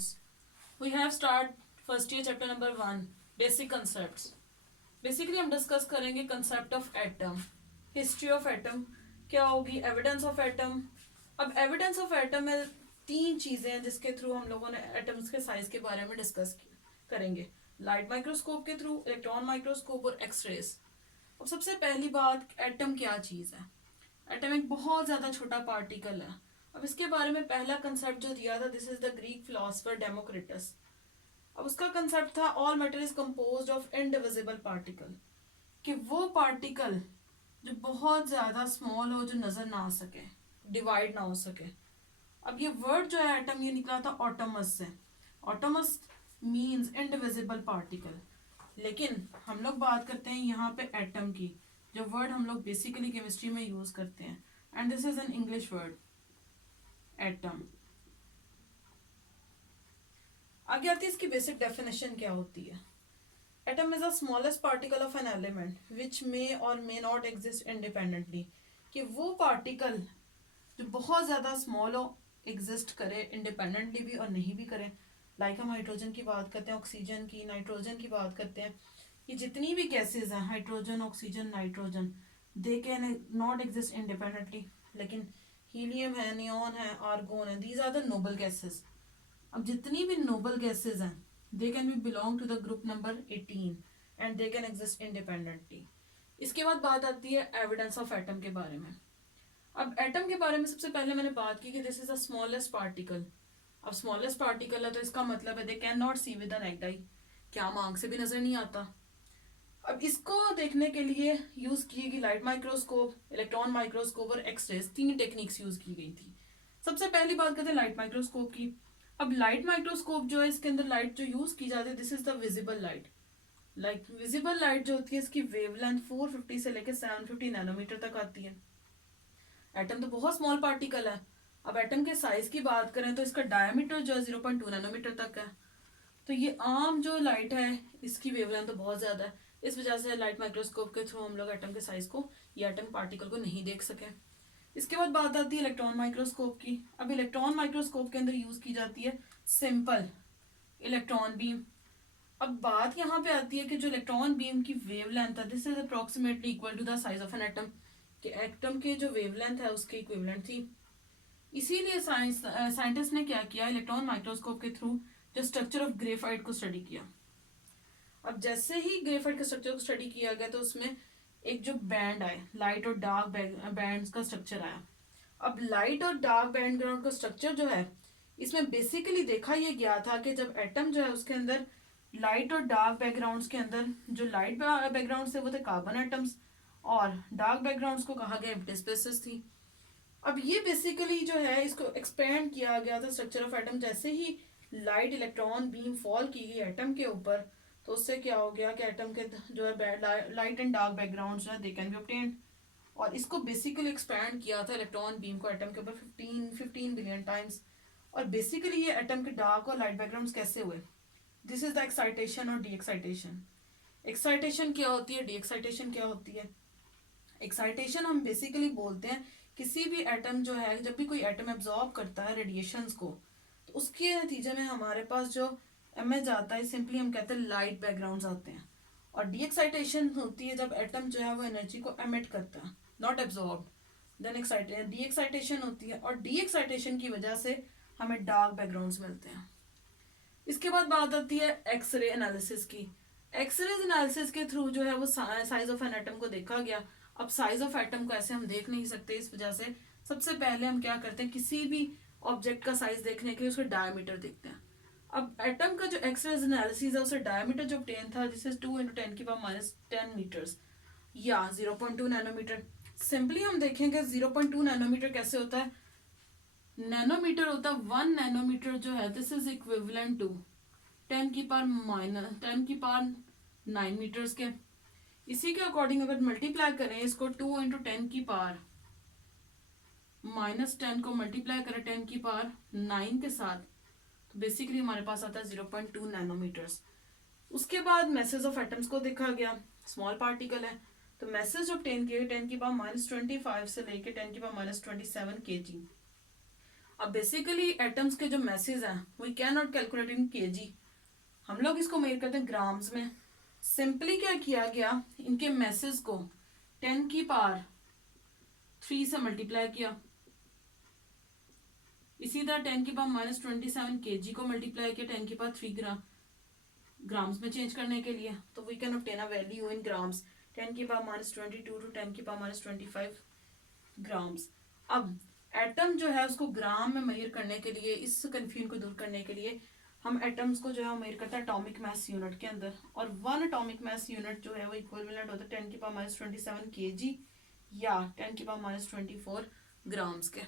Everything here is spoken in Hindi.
students, we have start first year chapter number 1 basic concepts. Basically हम डिस्कस करेंगे concept of atom, history of atom क्या होगी, एविडेंस ऑफ एटम. अब एविडेंस ऑफ एटम में तीन चीजें हैं जिसके थ्रू हम लोगों ने एटम्स के साइज के बारे में डिस्कस करेंगे. लाइट माइक्रोस्कोप के थ्रू, इलेक्ट्रॉन माइक्रोस्कोप और एक्सरेज. अब सबसे पहली बात, एटम क्या चीज है. एटम एक बहुत ज्यादा छोटा पार्टिकल है. अब इसके बारे में पहला कंसेप्ट जो दिया था, this is the Greek philosopher Democritus. अब उसका कंसेप्ट था all matter is composed of indivisible particle, कि वो पार्टिकल जो बहुत ज्यादा स्मॉल हो, जो नजर ना आ सके, डिवाइड ना हो सके. अब ये वर्ड जो है एटम, ये निकला था ऑटोमस से. ऑटोमस मींस इनडिविजिबल पार्टिकल. लेकिन हम लोग बात करते हैं यहाँ पे एटम की, जो वर्ड हम लोग बेसिकली केमिस्ट्री में यूज करते हैं, and this is an English word atom. आगे आती है इसकी बेसिक डेफिनेशन क्या होती है. Atom is the smallest particle of an element which may or may not exist independently, कि वो पार्टिकल जो बहुत ज्यादा स्मॉल हो, एग्जिस्ट करे इंडिपेंडेंटली भी और नहीं भी करे. लाइक हम हाइड्रोजन की बात करते हैं, ऑक्सीजन की, नाइट्रोजन की बात करते हैं, कि जितनी भी गैसेज हैं, hydrogen, oxygen, nitrogen, they can not exist independently. लेकिन हीलियम है, नियॉन है, आर्गोन है, these are the noble gases. अब जितनी भी नोबल गैसेज हैं, they can be belong to the group number 18 and they can exist independently. इसके बाद बात आती है एविडेंस ऑफ एटम के बारे में. अब एटम के बारे में सबसे पहले मैंने बात की कि this is the smallest particle. अब स्मॉलेस्ट पार्टिकल है तो इसका मतलब है they can not see with an naked eye, क्या हम आंख से भी नजर नहीं आता. अब इसको देखने के लिए यूज की गई लाइट माइक्रोस्कोप, इलेक्ट्रॉन माइक्रोस्कोप और एक्सरेज, तीन टेक्निक्स यूज की गई थी. सबसे पहली बात करते हैं लाइट माइक्रोस्कोप की. अब लाइट माइक्रोस्कोप जो है, इसके अंदर लाइट जो यूज की जाती है, this is the visible light. Like visible light जो होती है, इसकी वेवलेंथ 450 से लेकर 750 नैनोमीटर तक आती है. एटम तो बहुत स्मॉल पार्टिकल है. अब एटम के साइज की बात करें तो इसका डायमीटर जो है 0.2 नैनोमीटर तक है. तो ये आम जो लाइट है, इसकी वेवलेंथ तो बहुत ज्यादा है. इस वजह से लाइट माइक्रोस्कोप के थ्रू हम लोग एटम के साइज को या एटम पार्टिकल को नहीं देख सके. इसके बाद बात आती है इलेक्ट्रॉन माइक्रोस्कोप की. अब इलेक्ट्रॉन माइक्रोस्कोप के अंदर यूज की जाती है सिंपल इलेक्ट्रॉन बीम. अब बात यहाँ पे आती है कि जो इलेक्ट्रॉन बीम की वेवलेंथ है, this is approximately equal to the size of an atom, कि एटम के जो वेवलेंथ है उसके इक्विवेलेंट थी. इसीलिए साइंटिस्ट ने क्या किया, इलेक्ट्रॉन माइक्रोस्कोप के थ्रू जो स्ट्रक्चर ऑफ ग्रेफाइट को स्टडी किया. अब जैसे ही ग्रेफाइट के स्ट्रक्चर को स्टडी किया गया तो उसमें एक जो बैंड आए, लाइट और डार्क बैंड का स्ट्रक्चर आया. अब लाइट और डार्क बैकग्राउंड का स्ट्रक्चर जो है, इसमें बेसिकली देखा यह गया था कि जब एटम जो है उसके अंदर लाइट और डार्क बैकग्राउंड्स के अंदर, जो लाइट बैकग्राउंड से वो थे कार्बन एटम्स, और डार्क बैकग्राउंड्स को कहा गया एम्प्टी स्पेसेस थी. अब ये बेसिकली जो है इसको एक्सपेंड किया गया था स्ट्रक्चर ऑफ एटम. जैसे ही लाइट इलेक्ट्रॉन बीम फॉल की गई एटम के ऊपर, तो उससे क्या हो गया कि एटम के जो है लाइट एंड डार्क बैकग्राउंड जो है दे कैन बी ऑब्टेन्ड. और इसको बेसिकली एक्सपैंड किया था इलेक्ट्रॉन बीम को एटम के ऊपर 15 बिलियन टाइम्स. और बेसिकली ये एटम के डार्क और लाइट बैकग्राउंड्स कैसे हुए, दिस इज द एक्साइटेशन और डी एक्साइटेशन. एक्साइटेशन क्या होती है, डी एक्साइटेशन क्या होती है. एक्साइटेशन हम बेसिकली बोलते हैं किसी भी एटम जो है, जब भी कोई एटम एब्जॉर्ब करता है रेडिएशंस को, तो उसके नतीजे में हमारे पास जो इमेज आता है, सिंपली हम कहते हैं लाइट बैकग्राउंड्स आते हैं. और डी एक्साइटेशन होती है जब एटम जो है वो एनर्जी को एमिट करता है, not absorb. Then excitation, de excitation होती है, और डी एक्साइटेशन की वजह से हमें डार्क बैकग्राउंड्स मिलते हैं. इसके बाद बात आती है एक्सरे एनालिसिस की. एक्सरे एनालिसिस के थ्रू जो है वो साइज ऑफ एन एटम को देखा गया. अब साइज ऑफ एटम को ऐसे हम देख नहीं सकते, इस वजह से सबसे पहले हम क्या करते हैं, किसी भी ऑब्जेक्ट का साइज देखने के लिए उसका डायमीटर देखते हैं. अब एटम का जो एक्सरे एनालिसिस है, उसका डायमीटर जो ऑब्टेन था, दिस इज 2 × 10⁻10 मीटर्स या 0.2 नैनोमीटर. सिंपली हम देखेंगे 0.2 नैनोमीटर कैसे होता है. नैनोमीटर होता है 1 नैनोमीटर जो है, this is equivalent to 10⁻9 metres के. इसी के अकॉर्डिंग अगर मल्टीप्लाई करें इसको 2 × 10⁻−10 को मल्टीप्लाई करें 10⁻9 के साथ, तो बेसिकली हमारे पास आता है 0.2 नैनोमीटर्स. उसके बाद मैसेज ऑफ एटम्स को देखा गया, स्मॉल पार्टिकल है, तो मैसेज ऑब्टेन किए 10⁻⁻25 से लेके 10⁻⁻27 kg. अब बेसिकली एटम्स के जो मैसेज हैं we can not calculate in kg, हम लोग इसको मेजर करते हैं ग्राम्स में। सिंपली क्या किया गया, इनके मैसेज को 10⁻³ से मल्टीप्लाई किया, इसी तरह 10⁻⁻27 केजी को मल्टीप्लाई किया 10⁻³ ग्राम्स में चेंज करने के लिए, तो we can obtain a value in grams 10⁻22 to 10⁻25 grams. अब एटम जो है उसको ग्राम में मेजर करने के लिए, इस कंफ्यूजन को दूर करने के लिए हम एटम्स को जो है मेजर करते हैं एटॉमिक मास यूनिट के अंदर, और 1 एटॉमिक मास यूनिट जो है वो इक्विवेलेंट होता है 10⁻27 केजी या 10⁻24 ग्राम्स के।